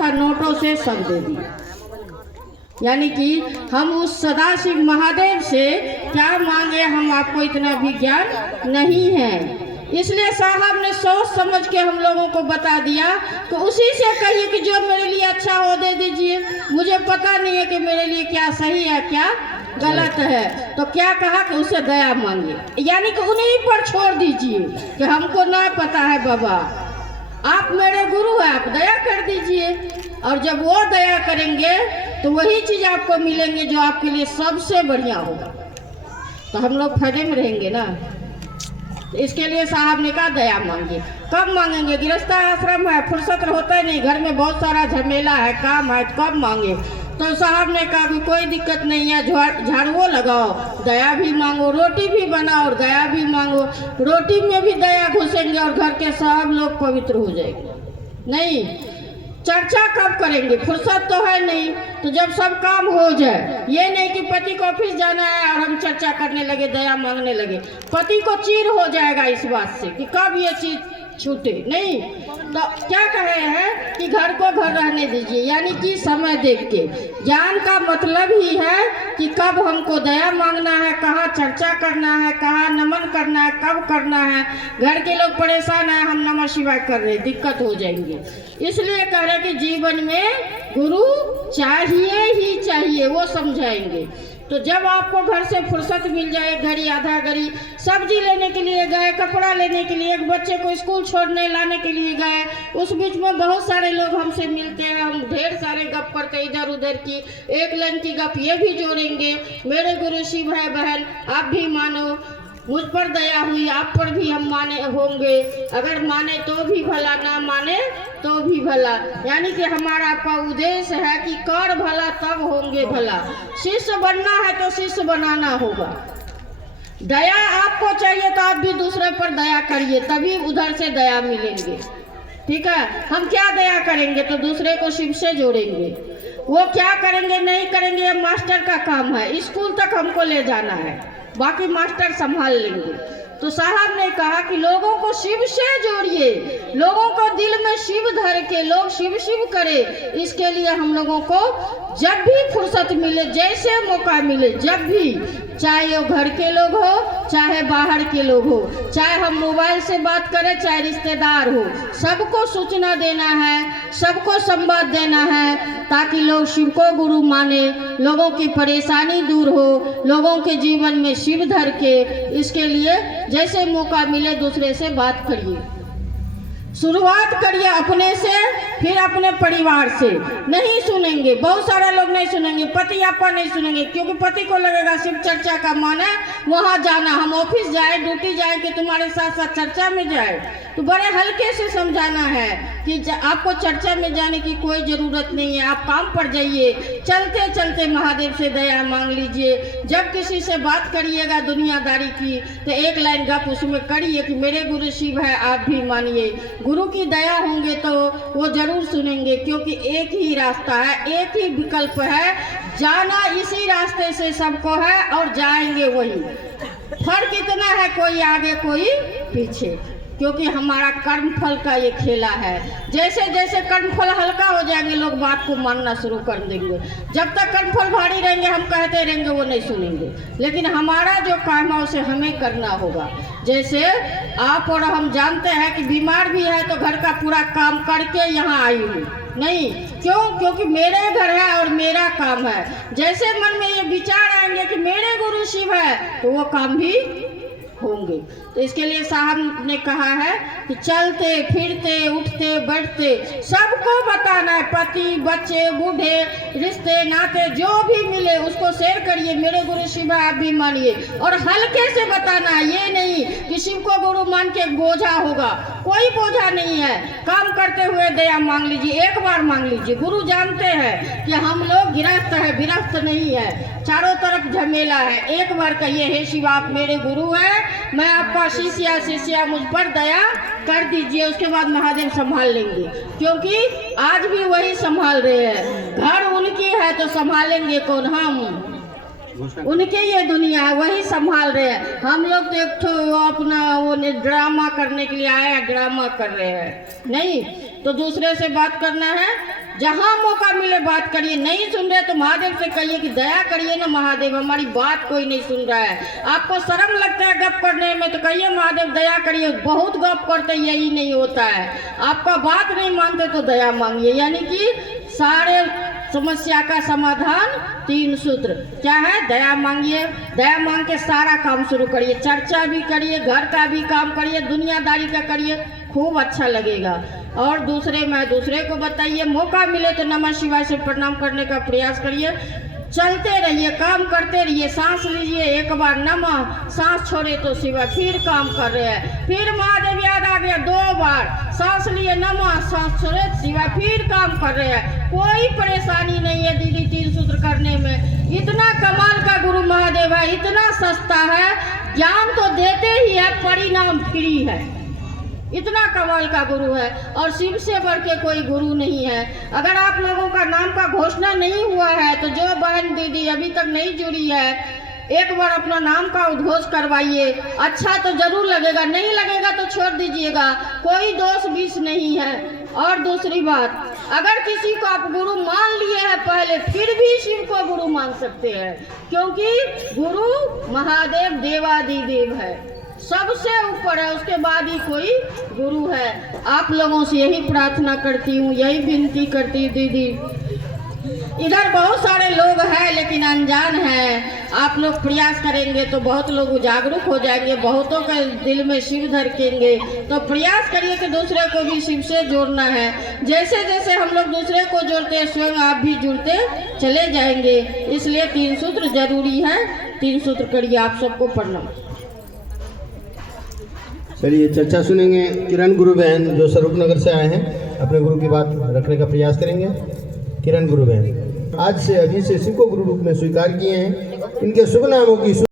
था नोटों से सब दे दिया। यानी कि हम उस सदाशिव महादेव से क्या मांगे, हम आपको इतना भी ज्ञान नहीं है। इसलिए साहब ने सोच समझ के हम लोगों को बता दिया। तो उसी से कहिए कि जो मेरे लिए अच्छा हो दे दीजिए, मुझे पता नहीं है कि मेरे लिए क्या सही है क्या गलत है। तो क्या कहा कि उसे दया मांगिए, यानी कि उन्हीं पर छोड़ दीजिए कि हमको ना पता है बाबा, आप मेरे गुरु हैं, आप दया कर दीजिए। और जब वो दया करेंगे तो वही चीज़ आपको मिलेंगे जो आपके लिए सबसे बढ़िया होगा। तो हम लोग फायदे में रहेंगे ना। तो इसके लिए साहब ने कहा दया मांगिए। कब मांगेंगे? गृहस्थ आश्रम है, फुर्सत होता ही नहीं, घर में बहुत सारा झमेला है, काम है, कब मांगे? तो साहब ने कहा कि कोई दिक्कत नहीं है, झाड़ू लगाओ, दया भी मांगो, रोटी भी बनाओ और दया भी मांगो। रोटी में भी दया घुसेंगे और घर के सब लोग पवित्र हो जाएंगे। नहीं, चर्चा कब करेंगे? फुर्सत तो है नहीं। तो जब सब काम हो जाए, ये नहीं कि पति को ऑफिस जाना है और हम चर्चा करने लगे, दया मांगने लगे। पति को चीर हो जाएगा इस बात से कि कब ये चीज छूटे। नहीं, तो क्या कह रहे हैं कि घर को घर रहने दीजिए, यानी कि समय देख के। ज्ञान का मतलब ही है कि कब हमको दया मांगना है, कहाँ चर्चा करना है, कहाँ नमन करना है, कब करना है। घर के लोग परेशान है, हम नमः शिवाय कर रहे, दिक्कत हो जाएंगे। इसलिए कह रहे कि जीवन में गुरु चाहिए ही चाहिए, वो समझाएंगे। तो जब आपको घर से फुर्सत मिल जाए, घड़ी आधा घड़ी सब्जी लेने के लिए गए, कपड़ा लेने के लिए, एक बच्चे को स्कूल छोड़ने लाने के लिए गए, उस बीच में बहुत सारे लोग हमसे मिलते हैं, हम ढेर सारे गप करते इधर उधर की। एक लाइन की गप ये भी जोड़ेंगे, मेरे गुरु शिव है बहन, आप भी मानो, मुझ पर दया हुई, आप पर भी हम माने होंगे, अगर माने तो भी भला, ना माने तो भी भला। यानी कि हमारा आपका उद्देश्य है कि कर भला तब होंगे भला। शिष्य बनना है तो शिष्य बनाना होगा। दया आपको चाहिए तो आप भी दूसरे पर दया करिए, तभी उधर से दया मिलेंगे। ठीक है, हम क्या दया करेंगे? तो दूसरे को शिव से जोड़ेंगे। वो क्या करेंगे नहीं करेंगे ये मास्टर का काम है, स्कूल तक हमको ले जाना है, बाकी मास्टर संभाल लेंगे। तो साहब ने कहा कि लोगों को शिव से जोड़िए, लोगों को दिल में शिव धर के लोग शिव शिव करे। इसके लिए हम लोगों को जब भी फुर्सत मिले, जैसे मौका मिले, जब भी, चाहे वो घर के लोग हो, चाहे बाहर के लोग हो, चाहे हम मोबाइल से बात करें, चाहे रिश्तेदार हो, सबको सूचना देना है, सबको संवाद देना है, ताकि लोग शिव को गुरु माने, लोगों की परेशानी दूर हो, लोगों के जीवन में शिव धर के। इसके लिए जैसे मौका मिले दूसरे से बात करिए, शुरुआत करिए अपने से, फिर अपने परिवार से। नहीं सुनेंगे, बहुत सारे लोग नहीं सुनेंगे, पति आपका नहीं सुनेंगे, क्योंकि पति को लगेगा शिव चर्चा का मन है, वहाँ जाना, हम ऑफिस जाए, ड्यूटी जाए कि तुम्हारे साथ साथ चर्चा में जाए। तो बड़े हल्के से समझाना है कि आपको चर्चा में जाने की कोई ज़रूरत नहीं है, आप काम पर जाइए, चलते चलते महादेव से दया मांग लीजिए। जब किसी से बात करिएगा दुनियादारी की, तो एक लाइन गप उसमें करिए कि मेरे गुरु शिव है, आप भी मानिए। गुरु की दया होंगे तो वो जरूर सुनेंगे, क्योंकि एक ही रास्ता है, एक ही विकल्प है, जाना इसी रास्ते से सबको है और जाएंगे वही। फर्क इतना है, कोई आगे कोई पीछे, क्योंकि हमारा कर्मफल का ये खेला है। जैसे जैसे कर्मफल हल्का हो जाएंगे, लोग बात को मानना शुरू कर देंगे। जब तक कर्मफल भारी रहेंगे, हम कहते रहेंगे, वो नहीं सुनेंगे। लेकिन हमारा जो काम है उसे हमें करना होगा। जैसे आप और हम जानते हैं कि बीमार भी है तो घर का पूरा काम करके यहाँ आई हूँ, नहीं क्यों? क्योंकि मेरे घर है और मेरा काम है। जैसे मन में ये विचार आएंगे कि मेरे गुरु शिव है, तो वो काम भी होंगे। तो इसके लिए साहब ने कहा है कि चलते फिरते उठते बैठते सबको बताना है, पति बच्चे बूढ़े रिश्ते नाते जो भी मिले उसको शेयर करिए, मेरे गुरु शिव आप भी मानिए। और हल्के से बताना है, ये नहीं कि शिव को गुरु मान के बोझा होगा, कोई बोझा नहीं है। काम करते हुए दया मांग लीजिए, एक बार मांग लीजिए। गुरु जानते हैं कि हम लोग गिरफ्त है, विरक्त नहीं है, चारों तरफ झमेला है। एक बार कहिए, हे शिव आप मेरे गुरु हैं, मैं आपका शिष्या, मुझ पर दया कर दीजिए। उसके बाद महादेव संभाल लेंगे, क्योंकि आज भी वही संभाल रहे हैं। घर उनकी है तो संभालेंगे कौन? हम। उनके ये दुनिया है, वही संभाल रहे हैं। हम लोग तो एक वो अपना वो ड्रामा करने के लिए आए हैं, ड्रामा कर रहे हैं। नहीं तो दूसरे से बात करना है, जहाँ मौका मिले बात करिए। नहीं सुन रहे तो महादेव से कहिए कि दया करिए ना महादेव, हमारी बात कोई नहीं सुन रहा है। आपको शर्म लगता है गप करने में तो कहिए महादेव दया करिए। बहुत गप करते यही नहीं होता है, आपका बात नहीं मानते तो दया मांगिए। यानी कि सारे समस्या का समाधान 3 सूत्र क्या है? दया मांगिए, दया मांग के सारा काम शुरू करिए। चर्चा भी करिए, घर का भी काम करिए, दुनियादारी का करिए, खूब अच्छा लगेगा। और दूसरे को बताइए, मौका मिले तो नमः शिवाय से प्रणाम करने का प्रयास करिए। चलते रहिए, काम करते रहिए। सांस लीजिए, एक बार नमः, सांस छोड़े तो शिवाय, फिर काम कर रहे हैं, फिर महादेव याद आ गया 2 बार, सांस लिए नमः, सांस छोड़े शिवाय, फिर काम कर रहे हैं। कोई परेशानी नहीं है दीदी 3 सूत्र करने में। इतना कमाल का गुरु महादेव है, इतना सस्ता है, ज्ञान तो देते ही है, परिणाम फ्री है। इतना कमाल का गुरु है और शिव से बढ़ के कोई गुरु नहीं है। अगर आप लोगों का नाम का घोषणा नहीं हुआ है तो जो बहन दीदी अभी तक नहीं जुड़ी है, एक बार अपना नाम का उद्घोष करवाइए। अच्छा तो जरूर लगेगा, नहीं लगेगा तो छोड़ दीजिएगा, कोई दोष बीस नहीं है। और दूसरी बात, अगर किसी को आप गुरु मान लिए हैं पहले, फिर भी शिव को गुरु मान सकते हैं, क्योंकि गुरु महादेव देवादिदेव है, सबसे ऊपर है, उसके बाद ही कोई गुरु है। आप लोगों से यही प्रार्थना करती हूँ, यही विनती करती हूँ दीदी। इधर बहुत सारे लोग हैं लेकिन अनजान हैं। आप लोग प्रयास करेंगे तो बहुत लोग जागरूक हो जाएंगे, बहुतों के दिल में शिव धड़केंगे। तो प्रयास करिए कि दूसरे को भी शिव से जोड़ना है। जैसे जैसे हम लोग दूसरे को जोड़ते हैं, स्वयं आप भी जुड़ते चले जाएंगे। इसलिए 3 सूत्र जरूरी है। 3 सूत्र करिए। आप सबको प्रणाम। चलिए चर्चा सुनेंगे। किरण गुरु बहन जो स्वरूपनगर से आए हैं, अपने गुरु की बात रखने का प्रयास करेंगे। किरण गुरु बहन आज से अभी से शिव को गुरु रूप में स्वीकार किए हैं। इनके शुभ नामों की